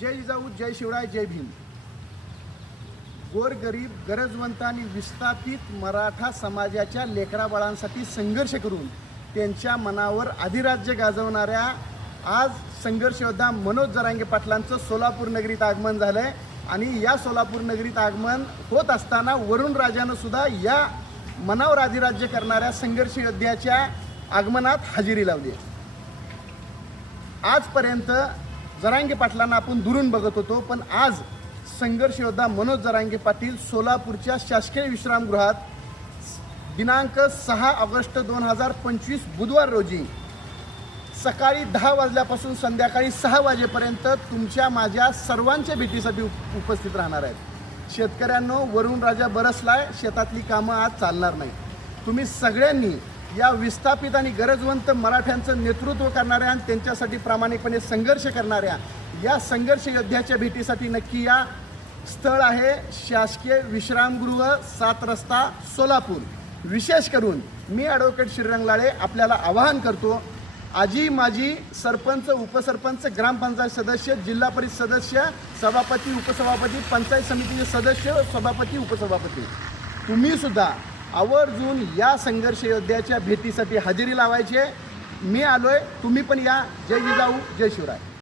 जय जिजाऊ, जय शिवराय, जय भीम। गोरगरीब, गरजवंत आणि विस्थापित मराठा समाजाच्या लेकराबाळांसाठी संघर्ष करून त्यांच्या मनावर अधिराज्य गाजवणाऱ्या आज संघर्ष योद्धा मनोज जरांगे पाटलांचं सोलापूर नगरीत आगमन झालंय आणि या सोलापूर नगरीत आगमन होत असताना वरुण राजानं सुद्धा या मनावर अधिराज्य करणाऱ्या संघर्ष योद्ध्याच्या आगमनात हजेरी लावली। आजपर्यंत जरांगे पाटलांना आपण दुरून बघत होतो, पण आज संघर्ष योद्धा मनोज जरांगे पाटील सोलापूरच्या शासकीय विश्रामगृहात दिनांक 6 ऑगस्ट 2025 बुधवार रोजी सकाळी 10 वाजल्यापासून संध्याकाळी 6 वाजेपर्यंत तुमच्या माझ्या सर्वांच्या भेटीसाठी उपस्थित राहणार आहेत। शेतकऱ्यांनो, वरुण राजा बरसलाय, शेतातली कामं आज चालणार नाही। तुम्ही सगळ्यांनी या विस्थापित आणि गरजवंत मराठ्यांचं नेतृत्व करणाऱ्या आणि त्यांच्यासाठी प्रामाणिकपणे संघर्ष करणाऱ्या या संघर्ष योद्ध्याच्या भेटीसाठी नक्की या। स्थळ आहे शासकीय विश्रामगृह 7 रस्ता सोलापूर। विशेष करून मी ॲडव्होकेट श्रीरंग लाळे आपल्याला आवाहन करतो, आजी माजी सरपंच, उपसरपंच, ग्रामपंचायत सदस्य, जिल्हा परिषद सदस्य, सभापती, उपसभापती, पंचायत समितीचे सदस्य, सभापती, उपसभापती, तुम्ही सुद्धा आवर्जून या संघर्ष योद्ध्याच्या भेटीसाठी हजेरी लावायची। मी आलोय, तुम्ही पण या। जय जिजाऊ, जय शिवराय।